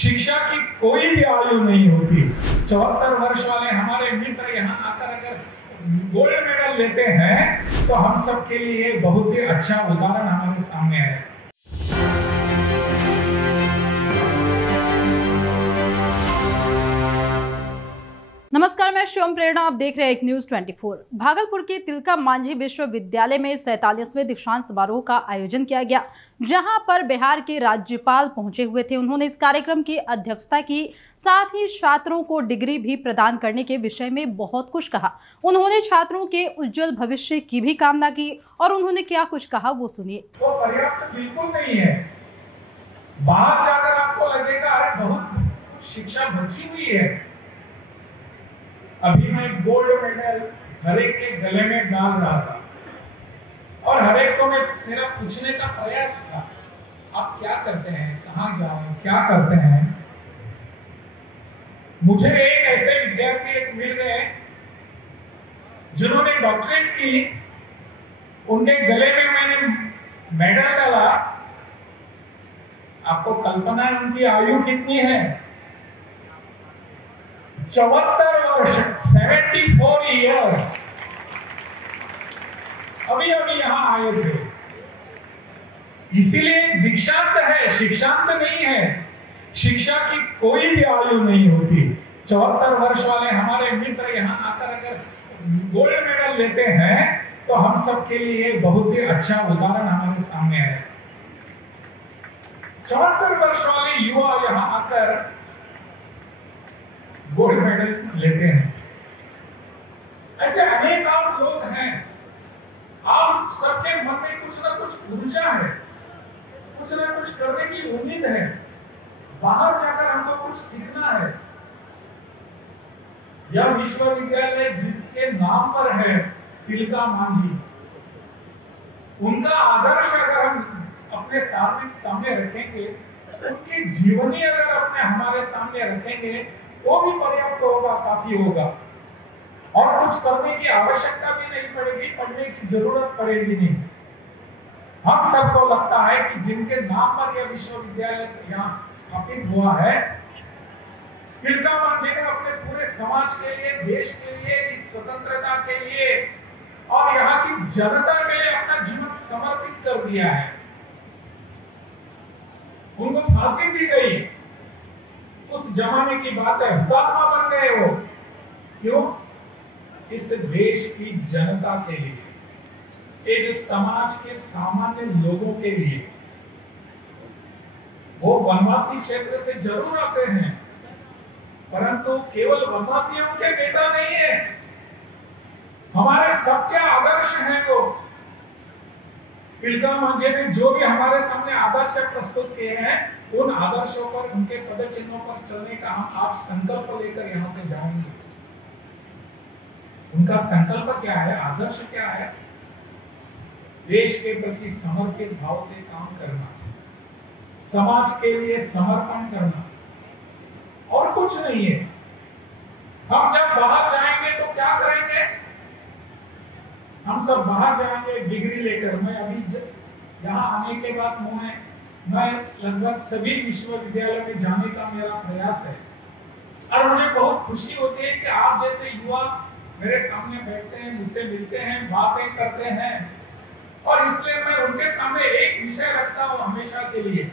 शिक्षा की कोई भी आयु नहीं होती। 74 वर्ष वाले हमारे मित्र यहाँ आकर अगर गोल्ड मेडल लेते हैं तो हम सब के लिए बहुत ही अच्छा उदाहरण हमारे सामने है। नमस्कार, मैं शिवम प्रेरणा, आप देख रहे हैं एक न्यूज 24। भागलपुर के तिलका मांझी विश्वविद्यालय में 47वें दीक्षांत समारोह का आयोजन किया गया, जहां पर बिहार के राज्यपाल पहुंचे हुए थे। उन्होंने इस कार्यक्रम की अध्यक्षता की, साथ ही छात्रों को डिग्री भी प्रदान करने के विषय में बहुत कुछ कहा। उन्होंने छात्रों के उज्जवल भविष्य की भी कामना की और उन्होंने क्या कुछ कहा वो सुनिए। तो पर्याप्त बिल्कुल नहीं है। बाहर जाकर आपको लगेगा अरे बहुत शिक्षा बची हुई है। अभी मैं गोल्ड मेडल हरेक के गले में डाल रहा था और हरेक को मेरा पूछने का प्रयास था, आप क्या करते हैं, कहाँ जाए, क्या करते हैं। मुझे एक ऐसे विद्यार्थी एक मिल गए जिन्होंने डॉक्टरेट की, उनके गले में मैंने मेडल डाला। आपको कल्पना है उनकी आयु कितनी है? 74 वर्ष, 74 इयर्स। अभी यहाँ आए थे। इसीलिए दीक्षांत है, शिक्षांत नहीं है। शिक्षा की कोई भी आयु नहीं होती। 74 वर्ष वाले हमारे मित्र यहाँ आकर अगर गोल्ड मेडल लेते हैं तो हम सब के लिए बहुत ही अच्छा उदाहरण हमारे सामने है। 74 वर्ष वाले युवा यहाँ आकर गोल्ड मेडल लेते हैं। ऐसे अनेक और लोग हैं। आप सबके मन में कुछ ना कुछ ऊर्जा है, कुछ ना कुछ करने की उम्मीद है। बाहर जाकर हमको कुछ सीखना है। यह विश्वविद्यालय जिसके नाम पर है तिलका मांझी, उनका आदर्श अगर हम अपने सामने रखेंगे, उनकी जीवनी अगर अपने हमारे सामने रखेंगे वो भी पर्याप्त होगा, काफी होगा। और कुछ करने की आवश्यकता भी नहीं पड़ेगी, पढ़ने की जरूरत पड़ेगी नहीं। हम सबको लगता है कि जिनके नाम पर यह विश्वविद्यालय यहाँ स्थापित हुआ है, तिलका मांझी ने अपने पूरे समाज के लिए, देश के लिए, इस स्वतंत्रता के लिए और यहाँ की जनता के लिए अपना जीवन समर्पित कर दिया है। उनको फांसी दी गई, उस जमाने की बात है, हुतात्मा बन गए वो। क्यों? इस देश की जनता के लिए, एक समाज के सामान्य लोगों के लिए। वो वनवासी क्षेत्र से जरूर आते हैं, परंतु केवल वनवासियों के नेता नहीं है, हमारे सबके आदर्श हैं वो। तिलका मांझी ने जो भी हमारे सामने आदर्श प्रस्तुत किए हैं, उन आदर्शों पर, उनके पद चिन्हों पर चलने का हम आज संकल्प लेकर यहाँ से जाएंगे। उनका संकल्प क्या है, आदर्श क्या है? देश के प्रति समर्पित भाव से काम करना, समाज के लिए समर्पण करना, और कुछ नहीं है। हम जब बाहर जाएंगे तो क्या करेंगे? हम सब बाहर जाएंगे डिग्री लेकर। मैं अभी यहाँ आने के बाद मैं लगभग सभी विश्वविद्यालय में जाने का मेरा प्रयास है और मुझे बहुत खुशी होती है कि आप जैसे युवा मेरे सामने बैठते हैं, मुझसे मिलते हैं, बातें करते हैं। और इसलिए मैं उनके सामने एक विषय रखता हूँ हमेशा के लिए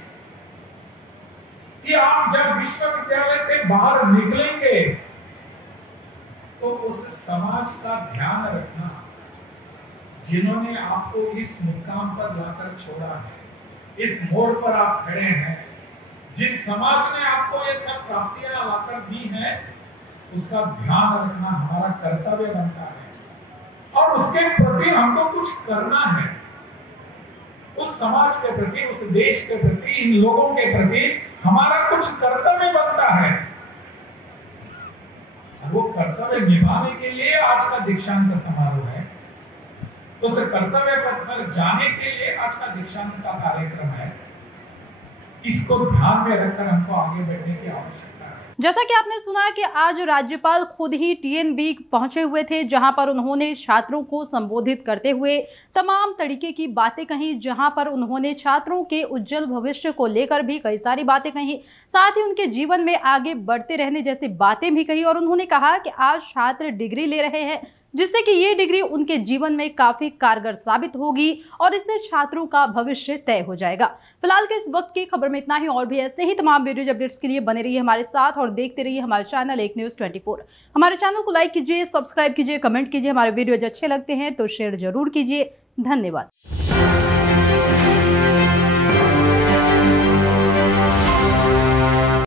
कि आप जब विश्वविद्यालय से बाहर निकलेंगे तो उस समाज का ध्यान रखना जिन्होंने आपको इस मुकाम पर लाकर छोड़ा है, इस मोड़ पर आप खड़े हैं, जिस समाज ने आपको ये सब प्राप्तियां लाकर दी हैं, उसका ध्यान रखना हमारा कर्तव्य बनता है और उसके प्रति हमको कुछ करना है। उस समाज के प्रति, उस देश के प्रति, इन लोगों के प्रति हमारा कुछ कर्तव्य बनता है। वो कर्तव्य निभाने के लिए आज का दीक्षांत समारोह है। तो उस कर्तव्य पथ पर जाने के लिए आज का दीक्षांत का कार्यक्रम है। इसको ध्यान में रखकर हमको आगे बढ़ने की आवश्यकता है। जैसा कि आपने सुना कि आज राज्यपाल खुद ही टीएनबी पहुंचे हुए थे, जहां पर उन्होंने छात्रों को संबोधित करते हुए तमाम तरीके की बातें कही, जहां पर उन्होंने छात्रों के उज्जवल भविष्य को लेकर भी कई सारी बातें कही, साथ ही उनके जीवन में आगे बढ़ते रहने जैसी बातें भी कही। और उन्होंने कहा कि आज छात्र डिग्री ले रहे हैं, जिससे कि ये डिग्री उनके जीवन में काफी कारगर साबित होगी और इससे छात्रों का भविष्य तय हो जाएगा। फिलहाल के इस वक्त की खबर में इतना ही। और भी ऐसे ही तमाम वीडियो अपडेट्स के लिए बने रहिए हमारे साथ और देखते रहिए हमारे चैनल एक न्यूज़ 24। हमारे चैनल को लाइक कीजिए, सब्सक्राइब कीजिए, कमेंट कीजिए। हमारे वीडियो अच्छे लगते हैं तो शेयर जरूर कीजिए। धन्यवाद।